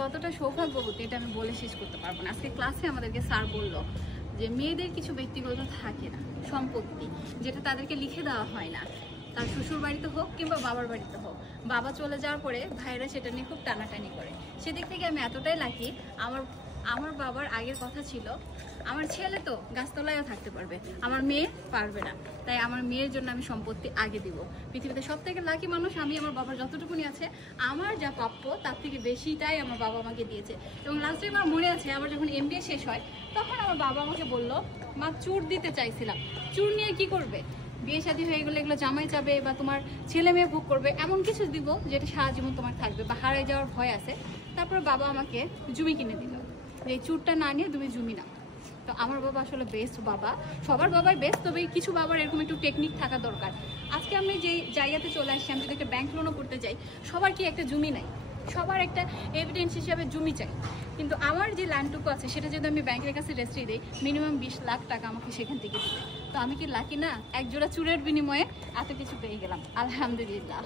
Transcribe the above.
কতটা সৌভাগ্যবতী এটা আমি বলে শেষ করতে পারবো না। আজকে ক্লাসে আমাদেরকে স্যার বললো যে মেয়েদের কিছু ব্যক্তিগত থাকে না, সম্পত্তি, যেটা তাদেরকে লিখে দেওয়া হয় না। তার শ্বশুর বাড়িতে হোক কিংবা বাবার বাড়িতে হোক, বাবা চলে যাওয়ার পরে ভাইয়েরা সেটা নিয়ে খুব টানাটানি করে। সেদিক থেকে আমি এতটাই লাকি, আমার বাবার আগের কথা ছিল আমার ছেলে তো গাছতলায়ও থাকতে পারবে, আমার মেয়ে পারবে না, তাই আমার মেয়ের জন্য আমি সম্পত্তি আগে দিব। পৃথিবীতে সব থেকে লাকি মানুষ আমি। আমার বাবার যতটুকুনি আছে, আমার যা প্রাপ্য তার থেকে বেশিটাই আমার বাবা আমাকে দিয়েছে। এবং লাস্টে আমার মনে আছে, আমার যখন MBA শেষ হয় তখন আমার বাবা আমাকে বলল, মা চুর দিতে চাইছিলাম, চুর নিয়ে কি করবে, বিয়ে শাদী হয়ে গেলে এগুলো জামাই যাবে বা তোমার ছেলে মেয়ে ভোগ করবে, এমন কিছু দিব যেটা সারা জীবন তোমার থাকবে বা হারিয়ে যাওয়ার ভয় আছে। তারপর বাবা আমাকে জমি কিনে দিল, এই চুরটা না নিয়ে তুমি জমি নাও। তো আমার বাবা আসলে বেস্ট বাবা, সবার বাবাই বেস্ট, তবে কিছু বাবার এরকম একটু টেকনিক থাকা দরকার। আজকে আমি যে জায়গাতে চলে আসছি, আমি যদি একটা ব্যাংক লোনও করতে যাই, সবার কি একটা জমি নাই, সবার একটা এভিডেন্স হিসাবে জমি চাই। কিন্তু আমার যে ল্যান্ডটুকু আছে সেটা যদি আমি ব্যাংকের কাছে রেজিস্ট্রি দিই, মিনিমাম 20 লাখ টাকা আমাকে সেখান থেকে দিবে। তো আমি কি লাকি না, এক জোড়া চুরের বিনিময়ে এত কিছু পেয়ে গেলাম, আলহামদুলিল্লাহ।